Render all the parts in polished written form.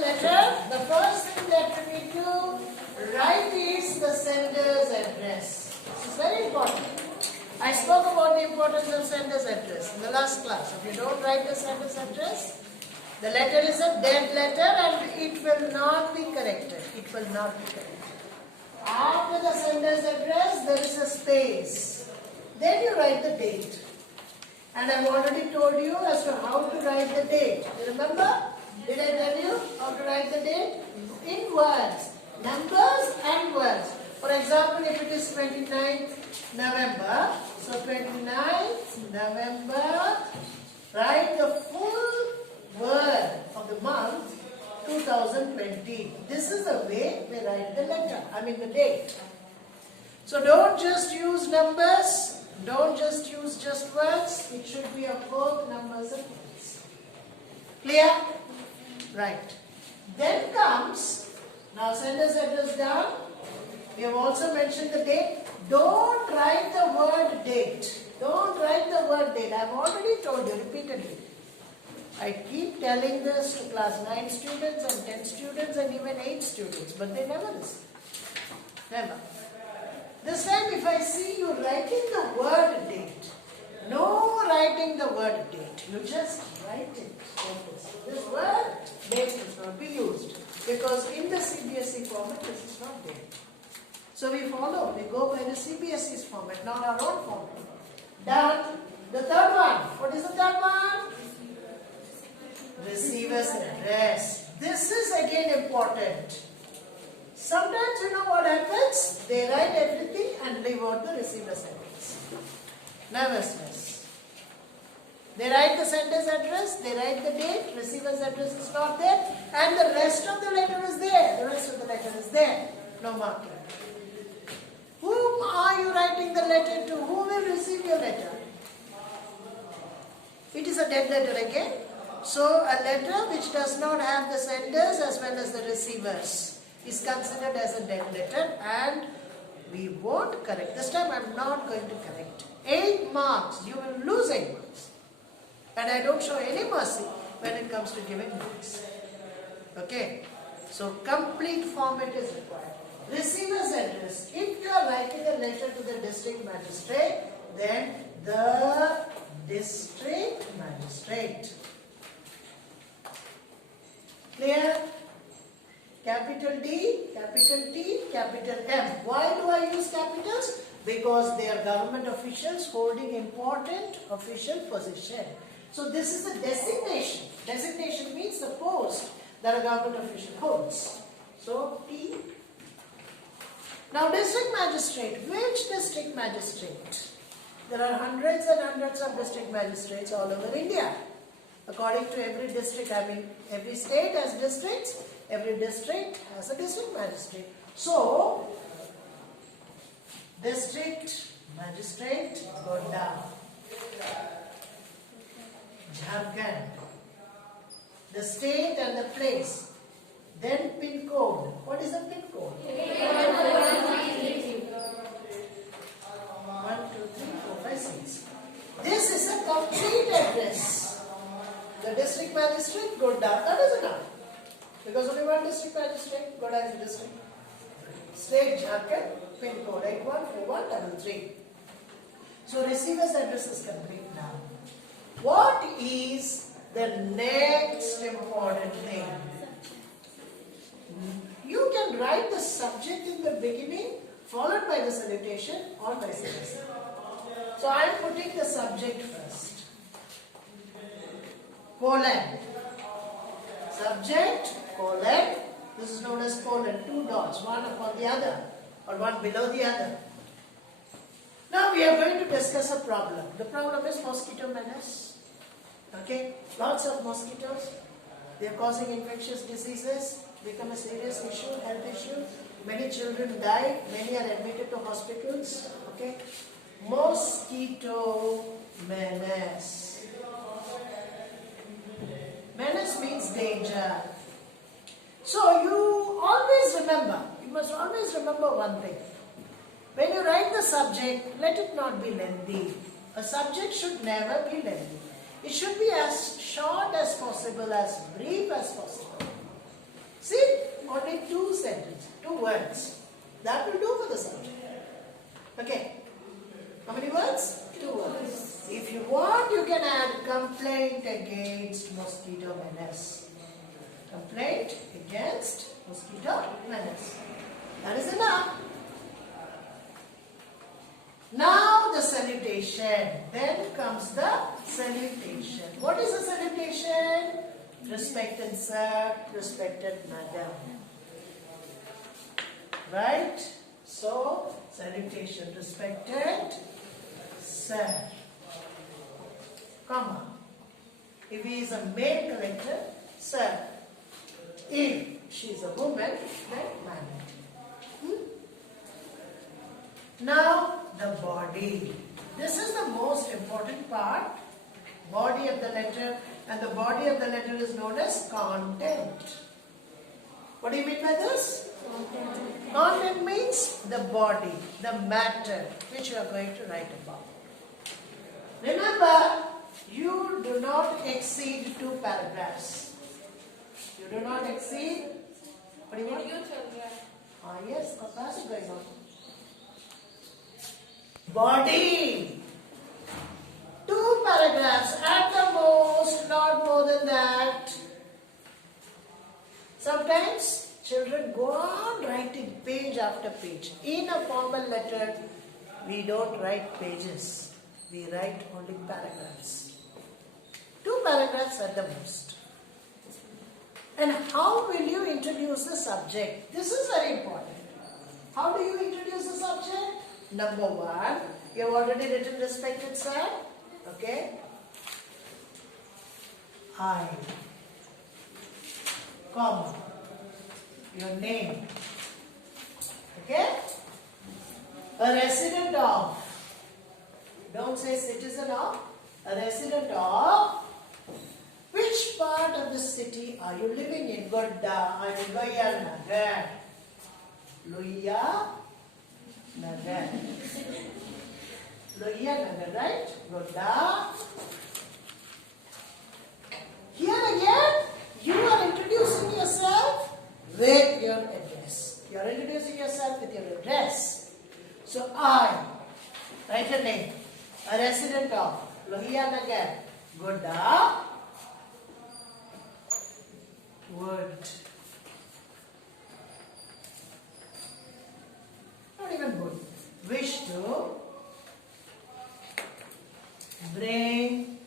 Letter, the first thing that you need to write is the sender's address. This is very important. I spoke about the importance of sender's address in the last class. If you don't write the sender's address, the letter is a dead letter and it will not be corrected. It will not be corrected. After the sender's address, there is a space. Then you write the date. And I've already told you as to how to write the date. You remember? Did I tell you how to write the date? In words. Numbers and words. For example, if it is 29th November, so 29th November, write the full word of the month 2020. This is the way we write the letter, the date. So don't just use numbers, don't just use just words, it should be of both numbers and words. Clear? Right. Then comes, now sender's address down. We have also mentioned the date. Don't write the word date. Don't write the word date. I have already told you repeatedly. I keep telling this to class 9 students and 10 students and even 8 students, but they never listen. Never. This time if I see you writing the word date, no writing the word date. You just write it. This word date does not be used because in the CBSE format this is not there. So we go by the CBSE's format, not our own format. Done. The third one. What is the third one? Receiver's address. This is again important. Sometimes you know what happens? They write everything and leave out the receiver's address. Nervousness. They write the sender's address, they write the date, receiver's address is not there, and the rest of the letter is there. The rest of the letter is there. No marking. Whom are you writing the letter to? Who will receive your letter? It is a dead letter again. So a letter which does not have the senders as well as the receivers is considered as a dead letter and we won't correct. This time I am not going to correct. 8 marks. You will lose 8 marks. And I don't show any mercy when it comes to giving marks. Okay. So complete format is required. Receiver's address. If you are writing a letter to the district magistrate, then the district magistrate. Clear? Capital D, capital T, capital M. Why do I use capitals? Because they are government officials holding important official position. So this is a designation. Designation means the post that a government official holds. So T. Now district magistrate. Which district magistrate? There are hundreds and hundreds of district magistrates all over India. According to every district, every state has districts. Every district has a district magistrate. So, district magistrate, go down. Jharkhand. The state and the place. Then pin code. What is the pin code? 1, 2, 3, 4, 5, 6. This is a complete address. The district magistrate, go down. That is enough. Because only one district magistrate, go down to district. State Jharkhand, pin code 814133. So receiver's address is complete now. What is the next important thing? You can write the subject in the beginning, followed by the salutation, or vice versa. So I am putting the subject first. Colon. Subject, colon. This is known as colon. 2 dots, one upon the other, or one below the other. Now we are going to discuss a problem. The problem is mosquito menace. Okay, lots of mosquitoes. They are causing infectious diseases. Become a serious issue, health issue. Many children die. Many are admitted to hospitals. Okay, mosquito menace. Menace means danger. So you must always remember one thing. When you write the subject, let it not be lengthy. A subject should never be lengthy. It should be as short as possible, as brief as possible. only two sentences, two words. That will do for the subject. Okay. How many words? Two words. If you want, you can add complaint against mosquito menace. Complaint against mosquito menace. That is enough. Now the salutation. Then comes the salutation. What is the salutation? Respected sir, respected madam. Right? So, salutation. Respected sir. Comma. If he is a male collector, sir. If she is a woman, then madam. Now, the body. This is the most important part. Body of the letter, and the body of the letter is known as content. What do you mean by this? Content means the body, the matter which you are going to write about. Remember, you do not exceed 2 paragraphs. You do not exceed. What do you want? Yes, a class is going on. Body. 2 paragraphs at the most, not more than that. Sometimes children go on writing page after page. In a formal letter, we don't write pages. We write only paragraphs. 2 paragraphs at the most. And how will you introduce the subject? This is very important. How do you introduce the subject? Number 1, you have already written respected sir. Okay. I, comma, your name. Okay. A resident of. Don't say citizen of. A resident of. Which part of the city are you living in? Godda. I am in Lohiya Nagar. Lohiya Nagar. Lohiya Nagar, right? Godda. Here again, you are introducing yourself with your address. You are introducing yourself with your address. So I, write your name, a resident of Lohiya Nagar, Godda, would. Not even would. Wish to bring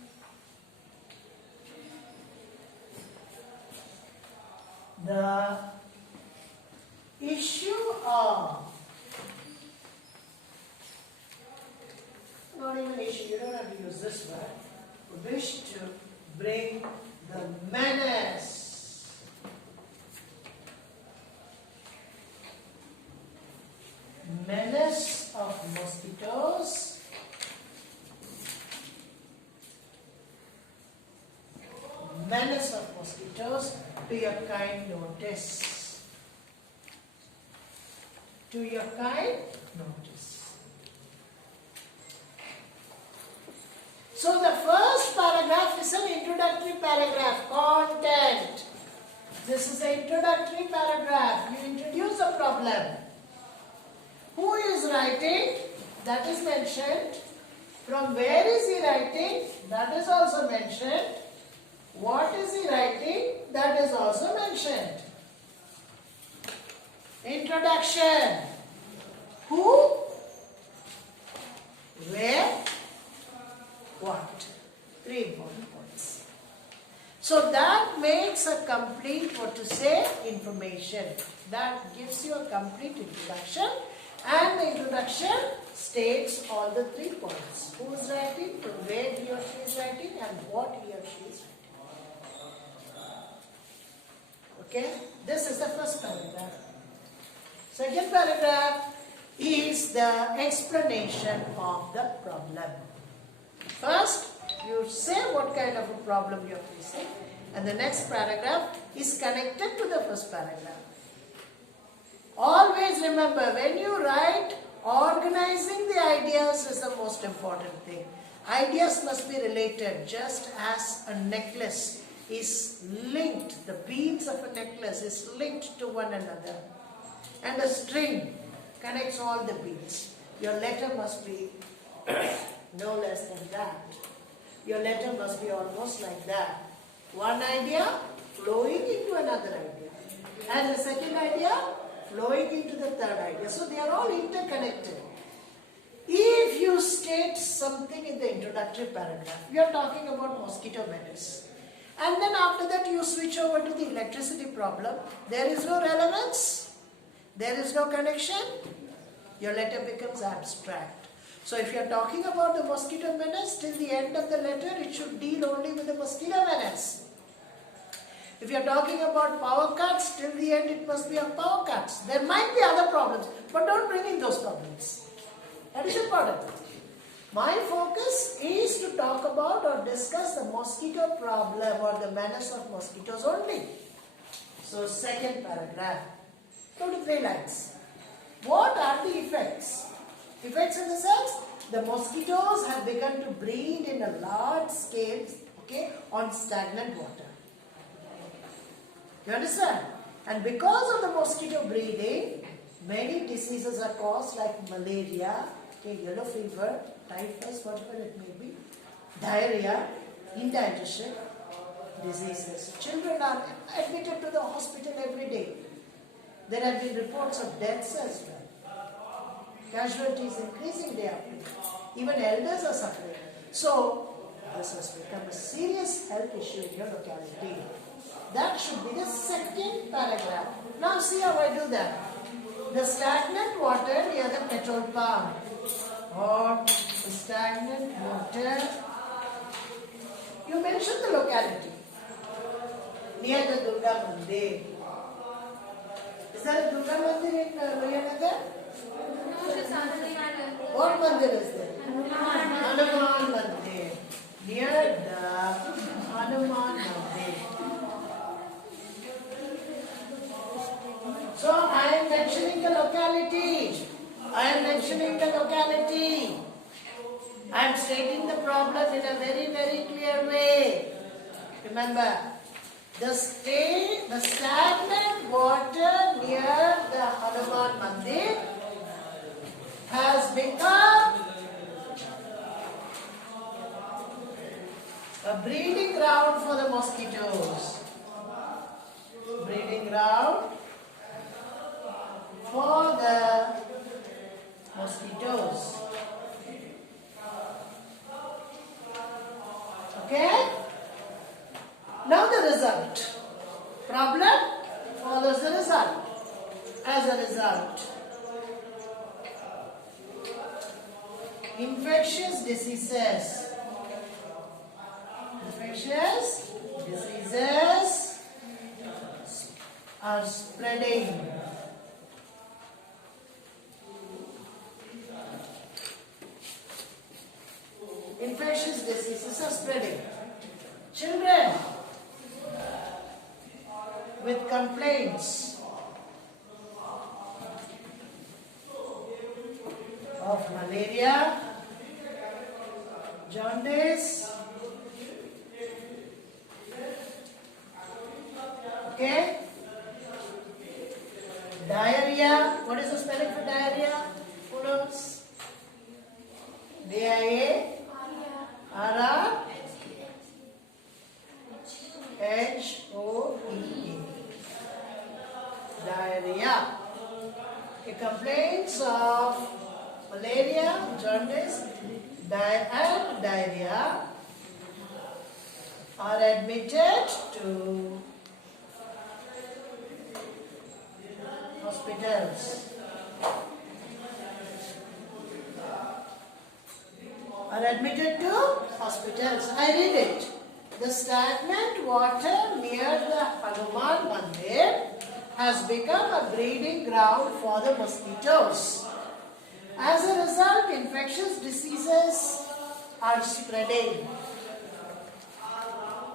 the issue of, not even issue, you don't have to use this word, wish to bring the menace of mosquitoes to your kind notice. To your kind notice. So the first paragraph is an introductory paragraph, content. This is the introductory paragraph. You introduce a problem. Who is writing? That is mentioned. From where is he writing? That is also mentioned. What is he writing? That is also mentioned. Introduction. Who? Where? What? 3 important points. So that makes a complete, what to say, information. That gives you a complete introduction. And the introduction states all the 3 points. Who is writing, from where he or she is writing, and what he or she is writing. Okay, this is the first paragraph. Second paragraph is the explanation of the problem. First, you say what kind of a problem you are facing, and the next paragraph is connected to the first paragraph. Always remember, when you write, organizing the ideas is the most important thing. Ideas must be related, just as a necklace is linked, the beads of a necklace is linked to one another, and a string connects all the beads. Your letter must be no less than that. Your letter must be almost like that. One idea flowing into another idea, and the second idea flowing into the third idea. So they are all interconnected. If you state something in the introductory paragraph, we are talking about mosquito menace, and then after that you switch over to the electricity problem, there is no relevance, there is no connection, your letter becomes abstract. So if you are talking about the mosquito menace, till the end of the letter it should deal only with the mosquito menace. If you are talking about power cuts, till the end it must be on power cuts. There might be other problems, but don't bring in those problems. That is important. My focus is to talk about or discuss the mosquito problem or the menace of mosquitoes only. So second paragraph, 2 to 3 lines. What are the effects? Effects in the sense, the mosquitoes have begun to breed in a large scale, okay, on stagnant water. You understand? And because of the mosquito breeding, many diseases are caused like malaria, okay, yellow fever, typhus, whatever it may be, diarrhea, indigestion, diseases. Children are admitted to the hospital every day. There have been reports of deaths as well. Casualties increasing day after day. Even elders are suffering. So, this has become a serious health issue in your locality. That should be the second paragraph. Now see how I do that. The stagnant water near the petrol pump, or the stagnant water. You mentioned the locality. Near the Durga Mandir. Is there a Durga Mandir in Loyanagar? What Mandir is there? Hanuman Mandir. Near the Hanuman Mandir. So I am mentioning the locality. I am mentioning the locality. I am stating the problem in a very, very clear way. Remember, the stagnant water near the Hanuman Mandir has become a breeding ground for the mosquitoes. Breeding ground for the mosquitoes. Okay? Now the result. Problem follows the result. As a result, infectious diseases are spreading. Infectious diseases are spreading. Children with complaints of malaria, jaundice, okay, diarrhea. What is the spelling for diarrhea? Who knows? D-I-A-R-R-H-O-E-A. Diarrhea. It complains of malaria, jaundice, and diarrhea are admitted to hospitals. Are admitted to hospitals. I read it. The stagnant water near the Hanuman Mandir has become a breeding ground for the mosquitoes. As a result, infectious diseases are spreading.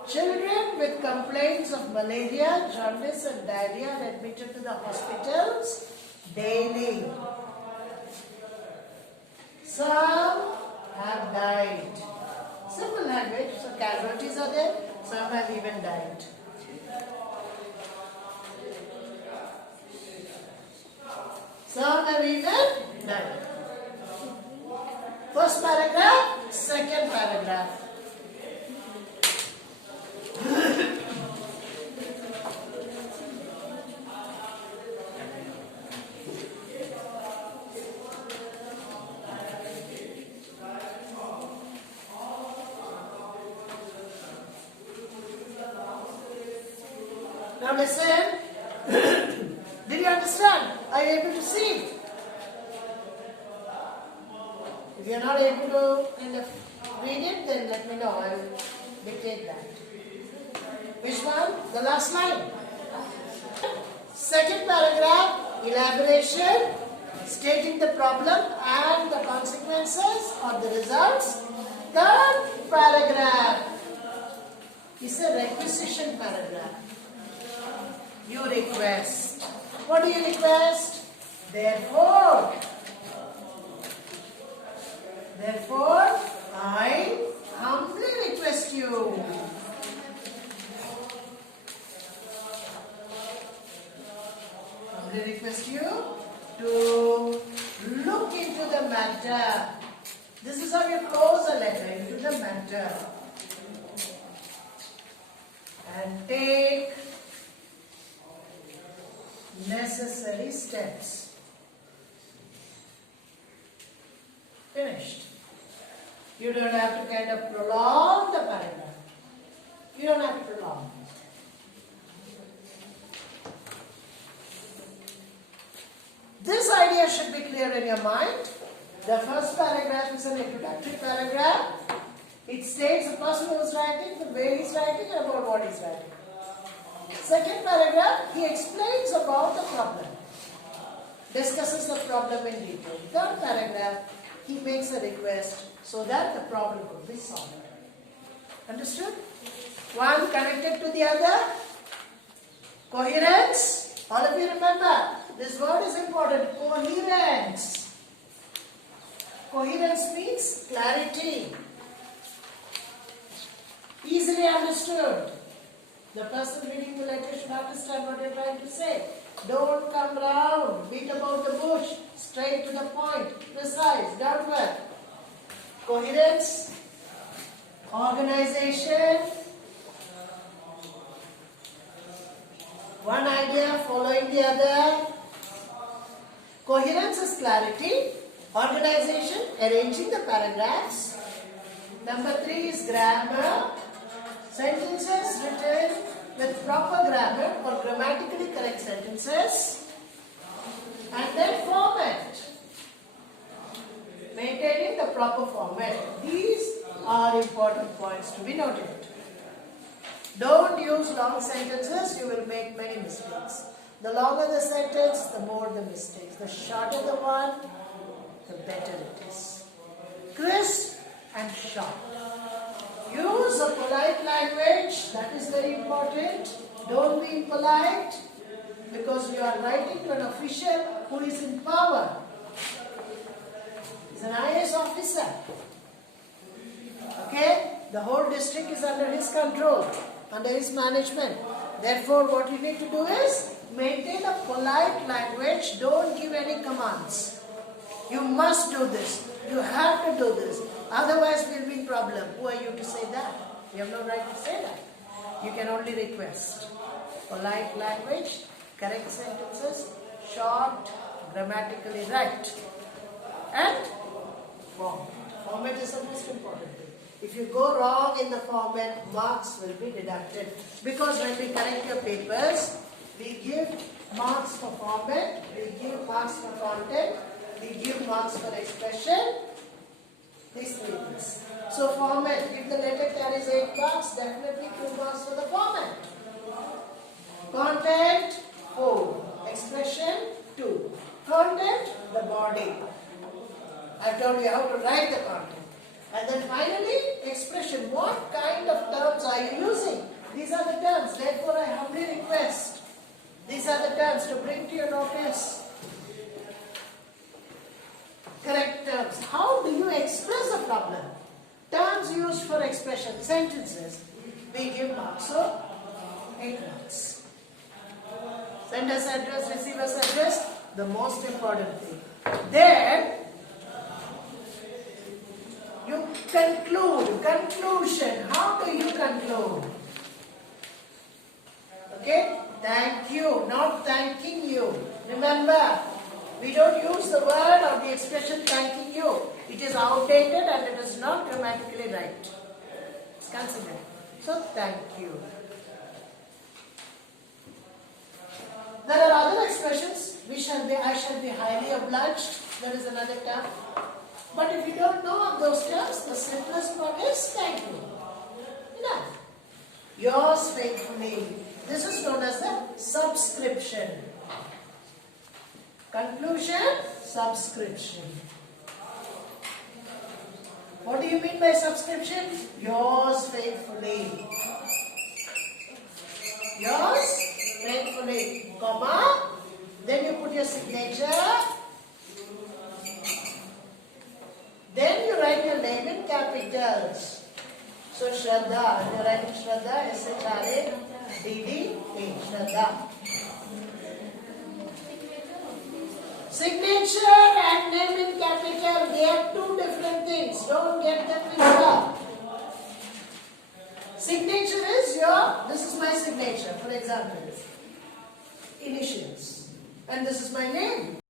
Children with complaints of malaria, jaundice and diarrhea are admitted to the hospitals daily. Some have died. Simple language. So casualties are there. Some have even died. Some have even died. First paragraph, second paragraph. Now listen. Did you understand? Are you able to see? If you are not able to read it, then let me know. I will dictate that. Which one? The last line. Second paragraph, elaboration, stating the problem and the consequences or the results. Third paragraph is a requisition paragraph. You request. What do you request? Therefore, I humbly request you. Humbly request you to look into the matter. This is how you close a letter, into the matter. And take necessary steps. Finished. You don't have to kind of prolong the paragraph. You don't have to prolong. This idea should be clear in your mind. The first paragraph is an introductory paragraph. It states the person who is writing, the way he is writing, and about what he is writing. Second paragraph, he explains about the problem. Discusses the problem in detail. Third paragraph, he makes a request so that the problem could be solved. Understood? One connected to the other. Coherence. All of you remember, this word is important. Coherence. Coherence means clarity. Easily understood. The person reading the letter should understand what you're trying to say. Don't come round, beat about the bush, straight to the point, precise, downward. Coherence, organization, one idea following the other. Coherence is clarity, organization, arranging the paragraphs. Number 3 is grammar. Sentences written with proper grammar or grammatically correct sentences. And then format. Maintaining the proper format. These are important points to be noted. Don't use long sentences, you will make many mistakes. The longer the sentence, the more the mistakes. The shorter the one, the better it is. Crisp and sharp. Use a polite language, that is very important. Don't be impolite because you are writing to an official who is in power. He's an IAS officer. Okay? The whole district is under his control, under his management. Therefore, what you need to do is maintain a polite language. Don't give any commands. You must do this. You have to do this. Otherwise, we'll be in problem. Who are you to say that? You have no right to say that. You can only request. Polite language, correct sentences, short, grammatically right. And format. Format is the most important thing. If you go wrong in the format, marks will be deducted. Because when we correct your papers, we give marks for format, we give marks for content, we give marks for expression. These 3 things. So format, if the letter carries 8 marks, definitely 2 marks for the format. Content, 4. Expression, 2. Content, the body. I've told you how to write the content. And then finally, expression. What kind of terms are you using? These are the terms. Therefore, I humbly request. These are the terms to bring to your notice. Correct terms. How do you express a problem? Terms pronouns used for expression sentences, we give marks of 8 marks. Sender's address, receiver's address, the most important thing. Then you conclude. Conclusion. How do you conclude? Okay? Thank you, not thanking you. Remember, we don't use the word or the expression thanking you. It is outdated and it is not grammatically right. It's considered. So, thank you. There are other expressions. I shall be highly obliged. There is another term. But if you don't know of those terms, the simplest one is thank you. Enough. Yours faithfully. This is known as the subscription. Conclusion, subscription. What do you mean by subscription? Yours faithfully. Yours faithfully, comma, then you put your signature, then you write your name in capitals. So Shraddha, you write Shraddha, S-H-R-A-D-D-A, Shraddha. Signature and name in capital, they are two different things. Don't get them mixed up. Signature is this is my signature, for example, initials. And this is my name.